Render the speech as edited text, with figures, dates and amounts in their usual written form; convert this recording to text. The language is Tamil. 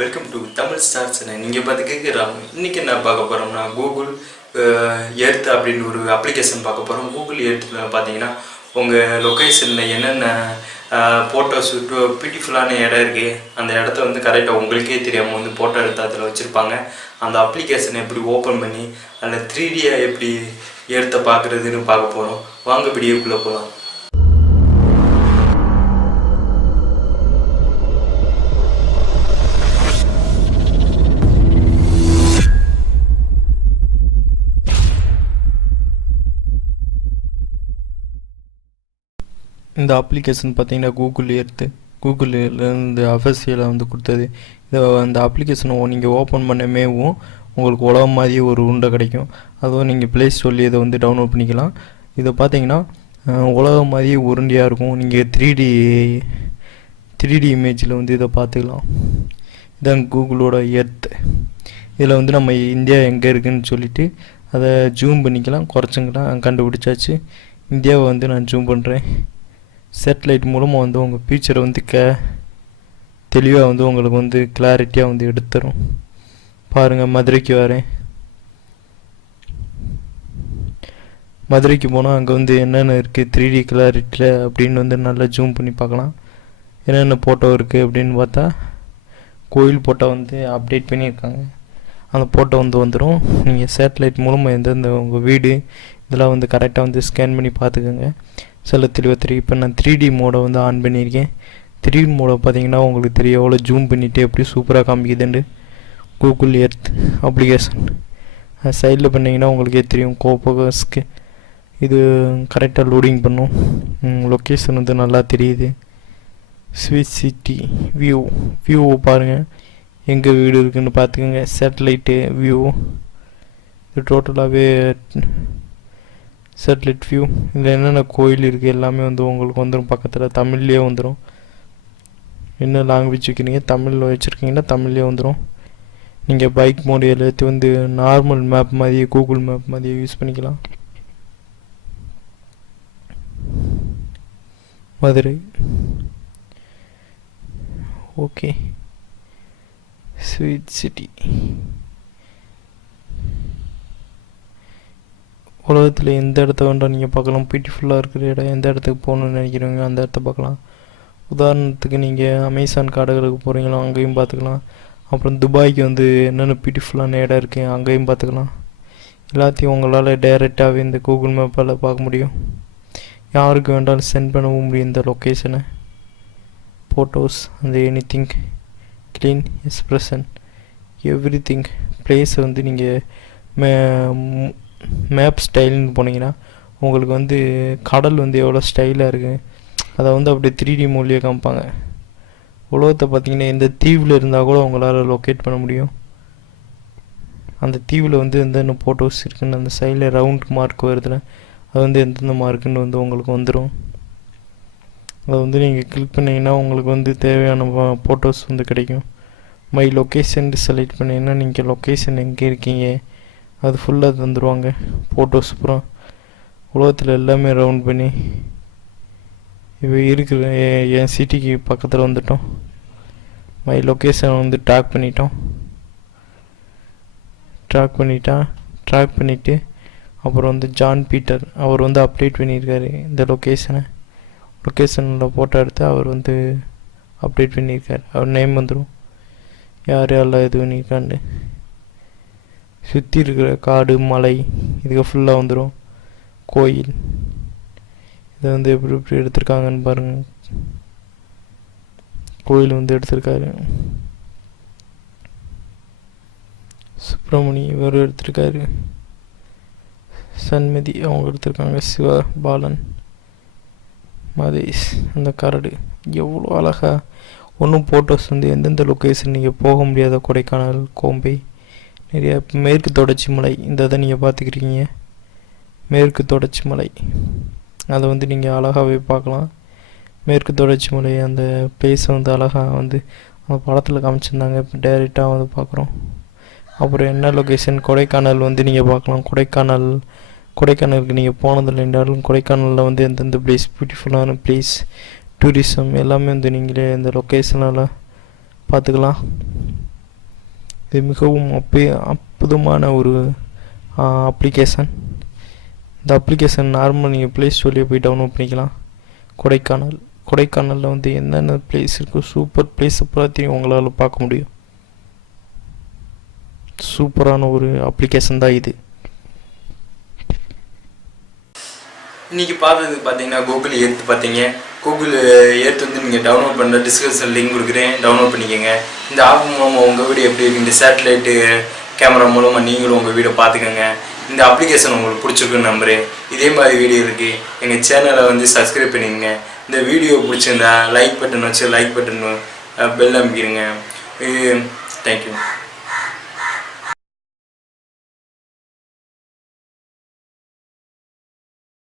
Welcome to Tamil stars. நீங்கள் பார்த்து கேட்குறாங்க. இன்றைக்கி என்ன பார்க்க போகிறோம்னா கூகுள் எர்த் அப்படின்னு ஒரு அப்ளிகேஷன் பார்க்க போகிறோம். கூகுள் எர்த்தில் பார்த்தீங்கன்னா உங்கள் லொக்கேஷனில் என்னென்ன ஃபோட்டோஸ் பியூட்டிஃபுல்லான இடம் இருக்குது, அந்த இடத்த வந்து கரெக்டாக உங்களுக்கே தெரியாமல் வந்து ஃபோட்டோ எடுத்து அதில் வச்சுருப்பாங்க. அந்த அப்ளிகேஷனை எப்படி ஓப்பன் பண்ணி அதில் 3Dயாக எப்படி எர்த்தை பார்க்குறதுன்னு பார்க்க போகிறோம். வாங்க வீடியோக்குள்ளே போகலாம். இந்த அப்ளிகேஷன் பார்த்தீங்கன்னா கூகுள் எர்த்து, கூகுள்லேருந்து அஃபிஷியலாக வந்து கொடுத்தது. இதை அந்த அப்ளிகேஷனை நீங்கள் ஓப்பன் பண்ணமேவும் உங்களுக்கு உலகம் மாதிரி ஒரு உருண்டை கிடைக்கும். அதுவும் நீங்கள் ப்ளே ஸ்டோர்லேயே இதை வந்து டவுன்லோட் பண்ணிக்கலாம். இதை பார்த்தீங்கன்னா உலகம் மாதிரி உருண்டையாக இருக்கும். நீங்கள் 3D இமேஜில் வந்து இதை பார்த்துக்கலாம். இதான் கூகுளோட எர்த். இதில் வந்து நம்ம இந்தியா எங்கே இருக்குதுன்னு சொல்லிவிட்டு அதை ஜூம் பண்ணிக்கலாம், குறைச்சிக்கலாம். கண்டுபிடிச்சாச்சு. இந்தியாவை வந்து நான் ஜூம் பண்ணுறேன். சேட்டலைட் மூலமாக வந்து உங்கள் பிக்சரை வந்து தெளிவாக வந்து உங்களுக்கு வந்து கிளாரிட்டியாக வந்து எடுத்துரும். பாருங்கள், மதுரைக்கு வரேன். மதுரைக்கு போனால் அங்கே வந்து என்னென்ன இருக்குது 3D கிளாரிட்டியில் அப்படின்னு வந்து நல்லா ஜூம் பண்ணி பார்க்கலாம். என்னென்ன ஃபோட்டோ இருக்குது அப்படின்னு பார்த்தா கோயில் ஃபோட்டோ வந்து அப்டேட் பண்ணியிருக்காங்க. அந்த ஃபோட்டோ வந்து வந்துடும். நீங்கள் சேட்டலைட் மூலமாக எந்தெந்த உங்கள் வீடு இதெல்லாம் வந்து கரெக்டாக வந்து ஸ்கேன் பண்ணி பார்த்துக்கோங்க. சில தெளிவாக இப்போ நான் 3D மோடை வந்து ஆன் பண்ணியிருக்கேன். 3D மோடை பார்த்தீங்கன்னா உங்களுக்கு தெரியும் எவ்வளோ ஜூம் பண்ணிவிட்டு எப்படி சூப்பராக காமிக்குதுண்டு. கூகுள் எர்த் அப்ளிகேஷன் சைடில் பண்ணிங்கன்னா உங்களுக்கே தெரியும். கோபோஸ்க்கு இது கரெக்டாக லோடிங் பண்ணும். லொக்கேஷன் வந்து நல்லா தெரியுது. ஸ்வீட் சிட்டி வியூவை பாருங்கள், எங்கே வீடு இருக்குதுன்னு பார்த்துக்கோங்க. சேட்டலைட்டு வியூ இது டோட்டலாகவே சேட்டலைட் வியூ. இதில் என்னென்ன கோயில் இருக்குது எல்லாமே வந்து உங்களுக்கு வந்துடும். பக்கத்தில் தமிழ்லேயே வந்துடும். என்ன லாங்குவேஜ் வைக்கிறீங்க, தமிழில் வச்சுருக்கீங்கன்னா தமிழ்லேயே வந்துடும். நீங்கள் பைக் மோடு எல்லாத்தையும் வந்து நார்மல் மேப் மாதிரியே கூகுள் மேப் மாதிரியே யூஸ் பண்ணிக்கலாம். மதுரை ஓகே. ஸ்வீட் சிட்டி உலகத்தில் எந்த இடத்த வேண்டாம் நீங்கள் பார்க்கலாம். பியூட்டிஃபுல்லாக இருக்கிற இடம் எந்த இடத்துக்கு போகணுன்னு நினைக்கிறீங்க அந்த இடத்த பார்க்கலாம். உதாரணத்துக்கு நீங்கள் அமேசான் காடுகளுக்கு போகிறீங்களோ அங்கேயும் பார்த்துக்கலாம். அப்புறம் துபாய்க்கு வந்து என்னென்ன பியூட்டிஃபுல்லான இடம் இருக்குது அங்கேயும் பார்த்துக்கலாம். எல்லாத்தையும் உங்களால் டைரெக்டாகவே இந்த கூகுள் மேப்பால் பார்க்க முடியும். யாருக்கு வேண்டாலும் சென்ட் பண்ணவும் முடியும் இந்த லொக்கேஷனை. ஃபோட்டோஸ் அந்த anything clean expression everything ப்ளேஸை வந்து நீங்கள் மேப் ஸ்டைல்னு போனீங்கன்னா உங்களுக்கு வந்து கடல் வந்து எவ்வளோ ஸ்டைலாக இருக்குது அதை வந்து அப்படியே 3D மொழியாக காமிப்பாங்க. உலகத்தை பார்த்திங்கன்னா எந்த தீவில் இருந்தால் கூட உங்களால் லொக்கேட் பண்ண முடியும். அந்த தீவில் வந்து எந்தெந்த ஃபோட்டோஸ் இருக்குன்னு அந்த சைடில் ரவுண்ட் மார்க் வருதுல அது வந்து எந்தெந்த மார்க்குன்னு வந்து உங்களுக்கு வந்துடும். அதை வந்து நீங்கள் கிளிக் பண்ணிங்கன்னா உங்களுக்கு வந்து தேவையான ஃபோட்டோஸ் வந்து கிடைக்கும். மை லொக்கேஷன் செலக்ட் பண்ணிங்கன்னா நீங்கள் லொக்கேஷன் எங்கே இருக்கீங்க அது ஃபுல்லாக தந்துடுவாங்க. ஃபோட்டோஸ் பூரா உலகத்தில் எல்லாமே ரவுண்ட் பண்ணி இப்போ இருக்கிற என் சிட்டிக்கு பக்கத்தில் வந்துட்டோம். மை லொக்கேஷனை வந்து ட்ராக் பண்ணிவிட்டு அப்புறம் வந்து ஜான் பீட்டர் அவர் வந்து அப்டேட் பண்ணியிருக்காரு இந்த லொக்கேஷனில் ஃபோட்டோ எடுத்து அவர் வந்து அப்டேட் பண்ணியிருக்காரு. அவர் நேம் வந்துடும், யார் யாரெல்லாம் இது பண்ணியிருக்காண்டு. சுற்றி இருக்கிற காடு மலை இதுக்கு ஃபுல்லாக வந்துடும். கோயில் இதை வந்து எப்படி எடுத்திருக்காங்கன்னு பாருங்கள். கோயில் வந்து எடுத்திருக்காரு சுப்பிரமணி, இவர் எடுத்திருக்காரு. சண்மதி அவங்க எடுத்திருக்காங்க. சிவா பாலன் மதேஷ் அந்த கரடு எவ்வளோ அழகாக. ஒன்றும் ஃபோட்டோஸ் வந்து எந்தெந்த லொக்கேஷன் நீங்கள் போக முடியாத கொடைக்கானல் கோம்பை நிறைய மேற்கு தொடர்ச்சி மலை இந்த இதை நீங்கள் பார்த்துக்கிறீங்க. மேற்கு தொடர்ச்சி மலை அதை வந்து நீங்கள் அழகாகவே பார்க்கலாம். மேற்கு தொடர்ச்சி மலை அந்த பிளேஸை வந்து அழகாக வந்து அந்த படத்தில் காமிச்சிருந்தாங்க. இப்போ டைரெக்டாக வந்து பார்க்குறோம். அப்புறம் என்ன லொக்கேஷன் கொடைக்கானல் வந்து நீங்கள் பார்க்கலாம். கொடைக்கானலுக்கு நீங்கள் போனதில்லை என்றாலும் கொடைக்கானலில் வந்து எந்தெந்த பிளேஸ் பியூட்டிஃபுல்லான பிளேஸ் டூரிசம் எல்லாமே வந்து நீங்களே இந்த லொக்கேஷனால் பார்த்துக்கலாம். இது மிகவும் அற்புதமான ஒரு அப்ளிகேஷன். இந்த அப்ளிகேஷன் நார்மலாக நீங்கள் ப்ளே ஸ்டோர்லேயே போய் டவுன்லோட் பண்ணிக்கலாம். கொடைக்கானலில் வந்து என்னென்ன பிளேஸ் இருக்கோ சூப்பர் பிளேஸ் எல்லாத்தையும் உங்களால் பார்க்க முடியும். சூப்பரான ஒரு அப்ளிகேஷன் தான் இது. இன்றைக்கி பார்த்தது பார்த்தீங்கன்னா கூகுள் எர்த் பார்த்தீங்க. கூகுள் எர்த் வந்து நீங்கள் டவுன்லோட் பண்ணுற டிஸ்கிரிப்ஷன் லிங்க் கொடுக்குறேன், டவுன்லோட் பண்ணிக்கோங்க. இந்த ஆப் மூலமாக உங்கள் வீடு எப்படி இருக்குது, இந்த சேட்டலைட்டு கேமரா மூலமாக நீங்களும் உங்கள் வீடை பார்த்துக்கோங்க. இந்த அப்ளிகேஷன் உங்களுக்கு பிடிச்சிருக்குன்னு நம்புகிறேன். இதே மாதிரி வீடியோ இருக்குது. எங்கள் சேனலை வந்து சப்ஸ்கிரைப் பண்ணிக்கங்க. இந்த வீடியோ பிடிச்சிருந்தா லைக் பட்டன் வச்சு லைக் பட்டன் பெல் அமைக்கிறங்க. தேங்க்யூ.